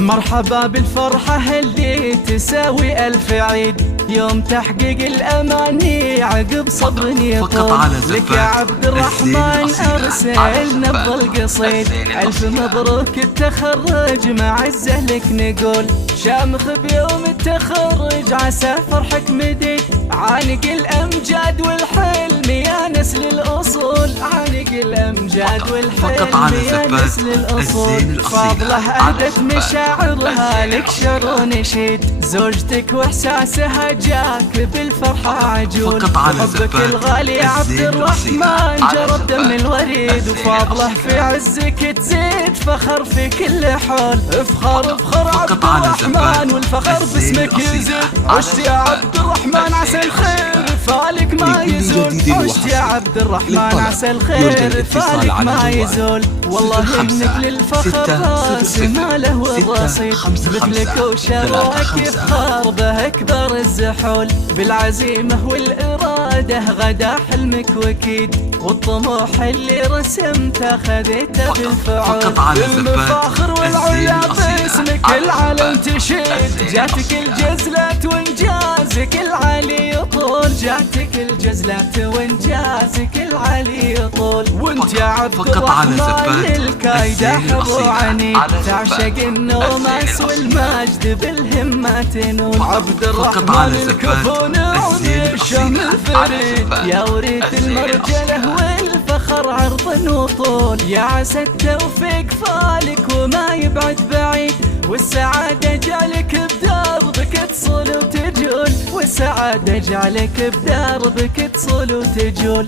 مرحبا بالفرحة اللي تساوي ألف عيد، يوم تحقيق الأماني عقب صبر يطول. لك يا عبد الرحمن أرسل نبض القصيد، ألف مبروك التخرج مع عزه لك نقول. شامخ بيوم التخرج عسى فرحك مديد، عانق الأمجاد والحلم يا نسل الأصول. عانق الأمجاد والحلم يا نسل الأصول. فاضله أهدت مشاعرها لك شر نشيد، زوجتك وإحساسها جاك بالفرحة عجول. حبك الغالي يا عبد الرحمن جرب دم الوريد، وفاضله في عزك تزيد فخر في كل حول. افخر افخر عبد الرحمن والفخر باسمك يزيد. عشت يا عبد الرحمن عسى الخير فالك ما يزول. عشت يا عبد الرحمن عسى الخير فالك ما يزول. والله انك للفخر راس ماله والرصيد، مثلك وشروك يفخر به اكبر الزحول. بالعزيمة والإرادة غدا حلمك وكيد، والطموح اللي رسمته خذيته بالفعول. بالمفاخر والعلا باسمك العالم تشيد، جاتك الجزلة وانجازك العالي يطول. جاتك الجزلة وانجازك العالي يطول. وانت يا عبد الرحمن للكايدة حر عنيد، تعشق النوماس والمجد بالهمة تنول. عبد الرحمن الكفو نعود الشهم الفريد، يا وريث المرجلة والفخر عرض وطول. يا عسى التوفيق فالك وما يبعد بعيد، والسعادة جالك بدربك تصل وتجول. والسعادة جالك بدربك تصل وتجول.